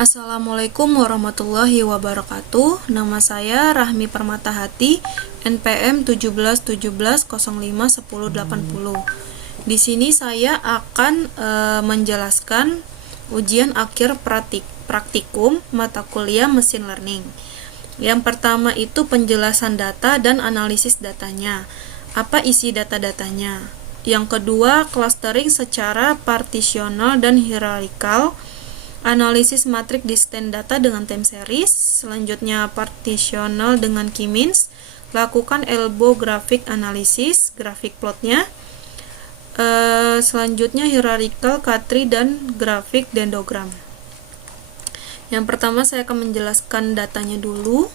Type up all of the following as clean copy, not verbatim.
Assalamualaikum warahmatullahi wabarakatuh. Nama saya Rahmi Permatahati, NPM 1717051080. Di sini saya akan menjelaskan ujian akhir praktikum mata kuliah mesin learning. Yang pertama itu penjelasan data dan analisis datanya. Apa isi data-datanya? Yang kedua, clustering secara partisional dan hierarkikal. Analisis matrik distant data dengan time series. Selanjutnya partisional dengan key means. Lakukan elbow graphic analysis, grafik plotnya. Selanjutnya hierarchical, K-tree, dan grafik dendrogram. Yang pertama saya akan menjelaskan datanya dulu.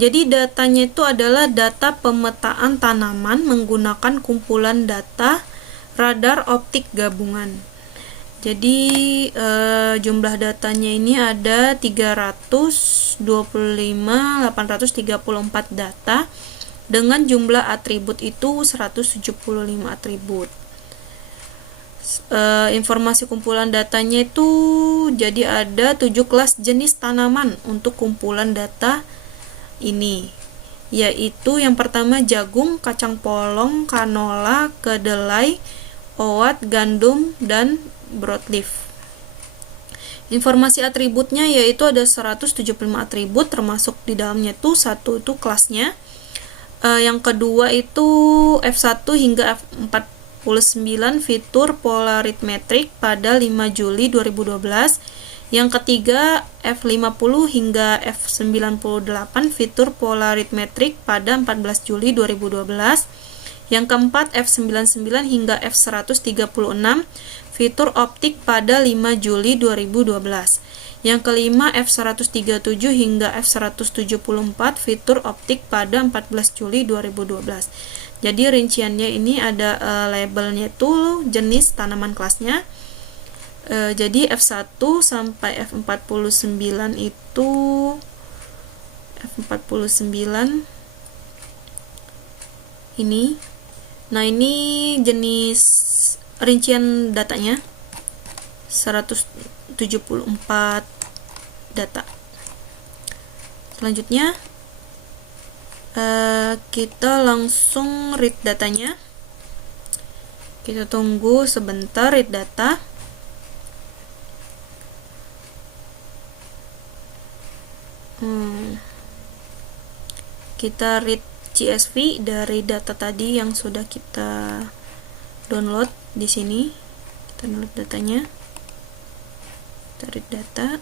Jadi datanya itu adalah data pemetaan tanaman menggunakan kumpulan data radar optik gabungan. Jadi jumlah datanya ini ada 325.834 data dengan jumlah atribut itu 175 atribut. Informasi kumpulan datanya itu jadi ada 7 kelas jenis tanaman untuk kumpulan data ini, yaitu yang pertama jagung, kacang polong, kanola, kedelai, oat, gandum, dan broadleaf. Informasi atributnya yaitu ada 175 atribut, termasuk di dalamnya itu satu itu kelasnya. Yang kedua itu F1 hingga F49 fitur polaritmetric pada 5 Juli 2012. Yang ketiga F50 hingga F98 fitur polaritmetric pada 14 Juli 2012. Yang keempat F99 hingga F136 fitur optik pada 5 Juli 2012. Yang kelima F137 hingga F174 fitur optik pada 14 Juli 2012. Jadi rinciannya ini ada labelnya itu jenis tanaman kelasnya. Jadi F1 sampai F49 itu F49 ini. Nah, ini jenis rincian datanya 174 data. Selanjutnya kita langsung read datanya. Kita tunggu sebentar read data. Kita read CSV dari data tadi yang sudah kita download di sini. Kita download datanya. Kita read data.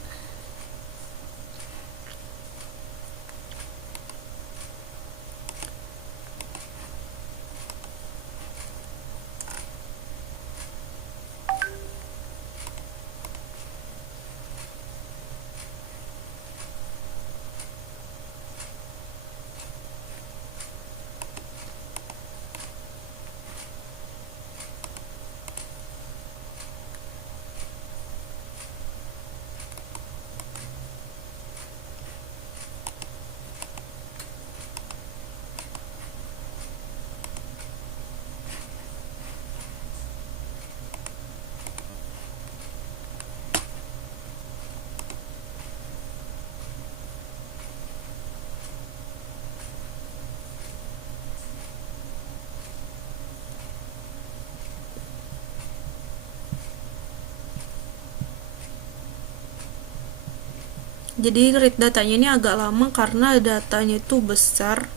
Jadi read datanya ini agak lama karena datanya itu besar,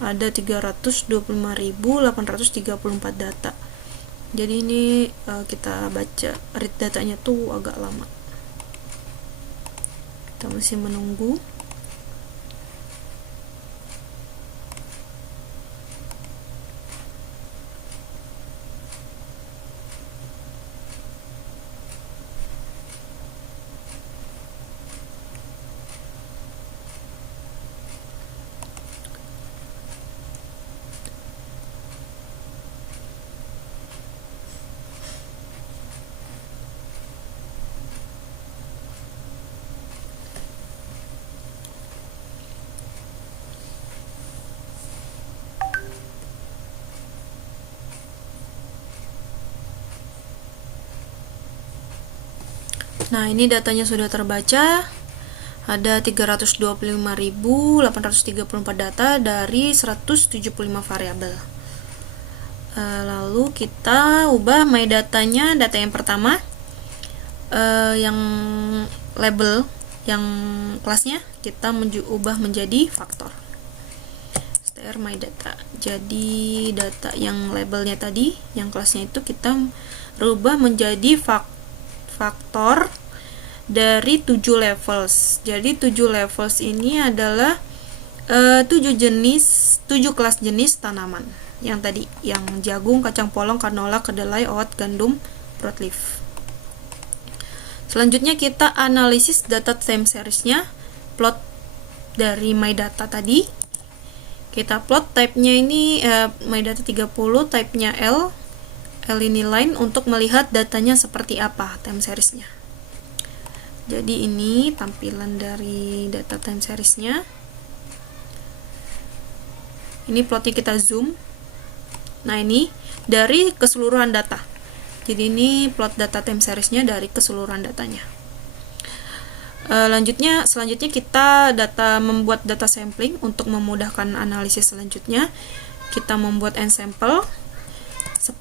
ada 325.834 data. Jadi ini kita baca read datanya tuh agak lama. Kita masih menunggu. Nah, ini datanya sudah terbaca. Ada 325.834 data dari 175 variabel. Lalu kita ubah my datanya, data yang pertama, yang label, yang kelasnya kita ubah menjadi faktor. str my data. Jadi data yang labelnya tadi, yang kelasnya itu kita rubah menjadi faktor dari 7 levels. Jadi 7 levels ini adalah 7 kelas jenis tanaman. Yang tadi, yang jagung, kacang polong, canola, kedelai, oat, gandum, broadleaf. Selanjutnya kita analisis data time series-nya, plot dari my data tadi. Kita plot type-nya ini my data 30, type-nya L ini line untuk melihat datanya seperti apa time series-nya. Jadi ini tampilan dari data time series-nya. Ini plotnya kita zoom. Nah, ini dari keseluruhan data. Jadi ini plot data time series-nya dari keseluruhan datanya. Selanjutnya kita membuat data sampling untuk memudahkan analisis selanjutnya. Kita membuat n sample 10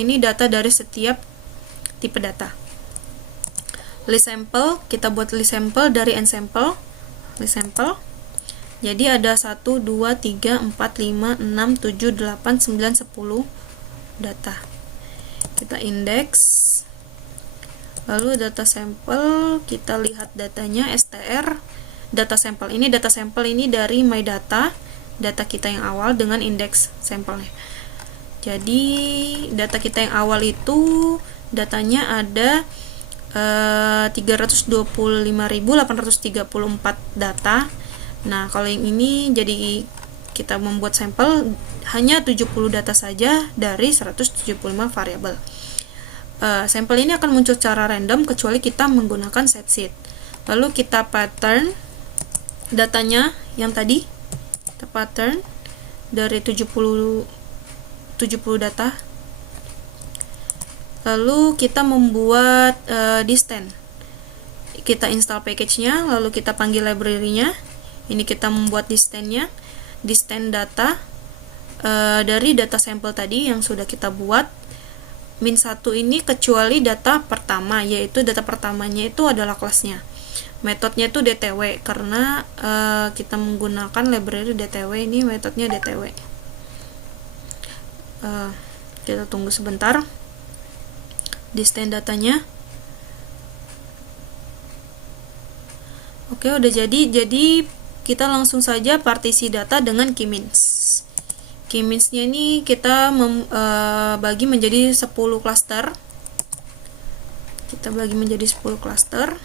ini data dari setiap tipe data. List sample, kita buat list sample dari n sample. List sample. Jadi ada 1, 2, 3, 4, 5, 6, 7, 8, 9, 10 data. Kita indeks. Lalu data sampel, kita lihat datanya str data sampel. Ini data sampel ini dari my data kita yang awal dengan indeks sampelnya. Jadi data kita yang awal itu datanya ada 325.834 data. Nah, kalau yang ini jadi kita membuat sampel hanya 70 data saja dari 175 variabel. Sampel ini akan muncul secara random kecuali kita menggunakan set sheet. Lalu kita pattern datanya yang tadi, kita pattern dari 70 data. Lalu kita membuat distance. Kita install package-nya, lalu kita panggil library-nya. Ini kita membuat distance-nya, distance data dari data sampel tadi yang sudah kita buat. -1 ini kecuali data pertama, yaitu data pertamanya itu adalah kelasnya. Metodenya itu DTW karena kita menggunakan library DTW. Ini metodenya DTW. Kita tunggu sebentar. Distance datanya. Oke, udah jadi kita langsung saja partisi data dengan K-means. K-means-nya ini kita bagi menjadi 10 cluster. Kita bagi menjadi 10 cluster.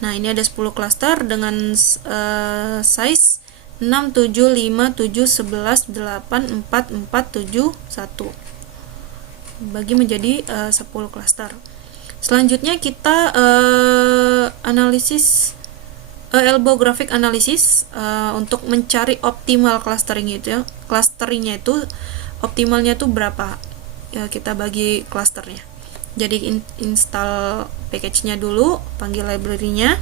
Nah, ini ada 10 cluster dengan size 6, 7, 5, 7, 11, 8, 4, 4, 7, 1. Bagi menjadi 10 cluster. Selanjutnya kita analisis elbow graphic analysis untuk mencari optimal clusteringnya itu optimalnya itu berapa ya, kita bagi clusternya. Jadi install package-nya dulu, panggil library-nya,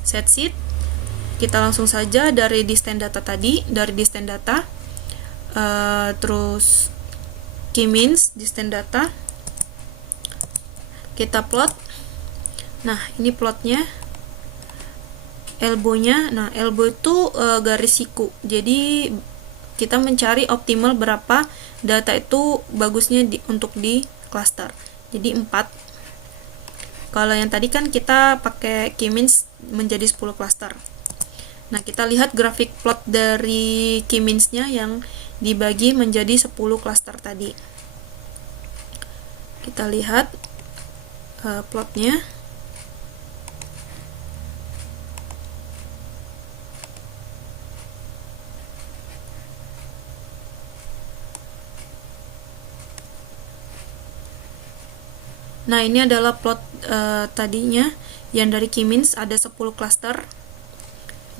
set sheet. Kita langsung saja dari distance data tadi, dari distance data terus K-means distance data, kita plot. Nah, ini plotnya, elbow-nya. Nah, elbow itu garis siku. Jadi kita mencari optimal berapa data itu bagusnya untuk di cluster. Jadi 4. Kalau yang tadi kan kita pakai K-means menjadi 10 cluster. Nah, kita lihat grafik plot dari K-means-nya yang dibagi menjadi 10 cluster tadi. Kita lihat plotnya. Nah, ini adalah plot tadinya yang dari K-means ada 10 cluster.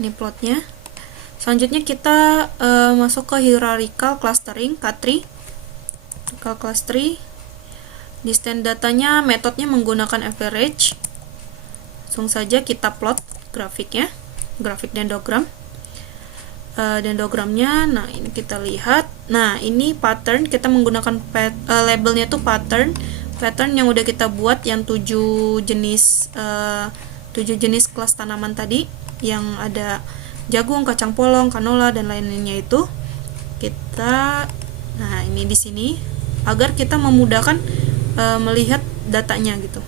Ini plotnya. Selanjutnya kita masuk ke hierarchical clustering, K3. Clustering. Distance datanya metodenya menggunakan average. Langsung saja kita plot grafiknya, grafik dendrogram. Dendrogramnya, nah ini kita lihat. Nah ini pattern, kita menggunakan labelnya tuh pattern yang udah kita buat yang 7 jenis kelas tanaman tadi, yang ada jagung, kacang polong, kanola dan lainnya itu. Nah ini di sini agar kita memudahkan melihat datanya gitu.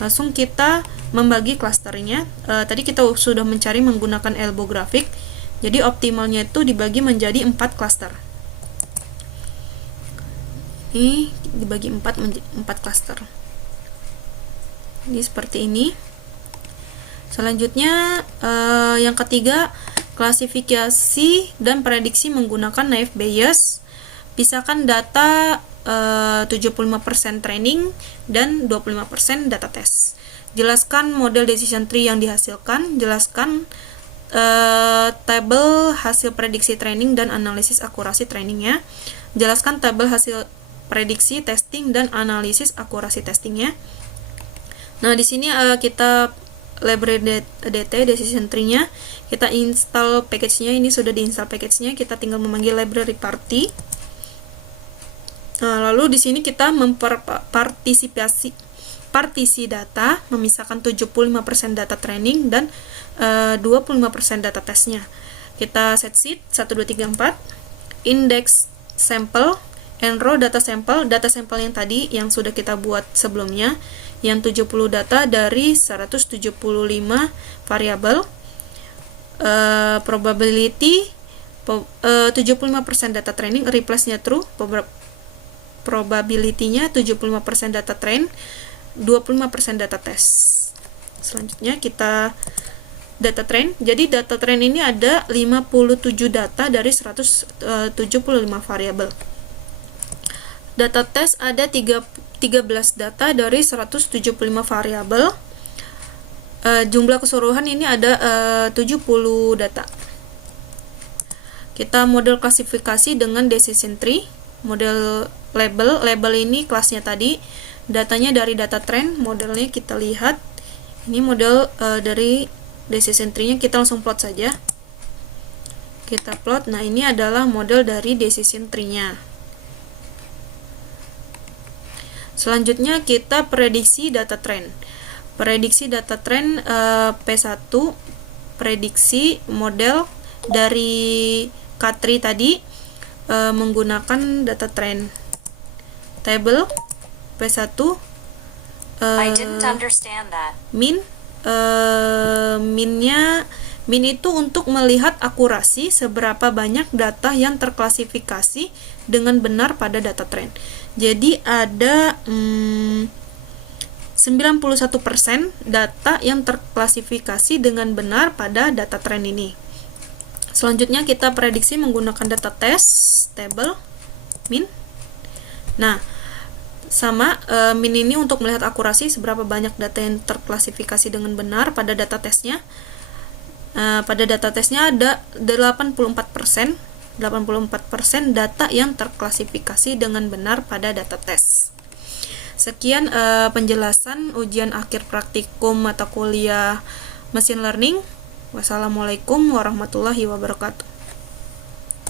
Langsung kita membagi klasternya. Tadi kita sudah mencari menggunakan elbow grafik. Jadi optimalnya itu dibagi menjadi 4 klaster. Ini dibagi 4 klaster. Ini seperti ini. Selanjutnya yang ketiga, klasifikasi dan prediksi menggunakan naive Bayes. Pisahkan data 75% training dan 25% data test. Jelaskan model decision tree yang dihasilkan. Jelaskan tabel hasil prediksi training dan analisis akurasi trainingnya. Jelaskan tabel hasil prediksi testing dan analisis akurasi testingnya. Nah, di sini kita library DT decision tree-nya, kita install package-nya. Ini sudah diinstal package-nya, kita tinggal memanggil library party. Nah, lalu di sini kita partisi data, memisahkan 75% data training dan 25% data testnya. Kita set sheet 1, 2, 3, 4, index sampel, and row data sampel yang tadi yang sudah kita buat sebelumnya, yang 70 data dari 175 variabel, probability 75% data training, replace-nya true, probability-nya 75% data train, 25% data test. Selanjutnya kita data train. Jadi data train ini ada 57 data dari 175 variabel. Data test ada 13 data dari 175 variabel. Jumlah keseluruhan ini ada 70 data. Kita model klasifikasi dengan decision tree. Model label ini kelasnya tadi. Datanya dari data trend, modelnya kita lihat. Ini model dari decision tree-nya, kita langsung plot saja. Kita plot. Nah, ini adalah model dari decision tree-nya. Selanjutnya kita prediksi data trend. Prediksi data trend P1, prediksi model dari K3 tadi menggunakan data trend. Table P1 I didn't understand that. Min itu untuk melihat akurasi seberapa banyak data yang terklasifikasi dengan benar pada data trend. Jadi ada 91% data yang terklasifikasi dengan benar pada data trend ini. Selanjutnya kita prediksi menggunakan data test table min. Nah, sama min ini untuk melihat akurasi seberapa banyak data yang terklasifikasi dengan benar pada data testnya. Pada data testnya ada 84% data yang terklasifikasi dengan benar pada data tes. Sekian penjelasan ujian akhir praktikum mata kuliah Machine Learning. Wassalamualaikum warahmatullahi wabarakatuh.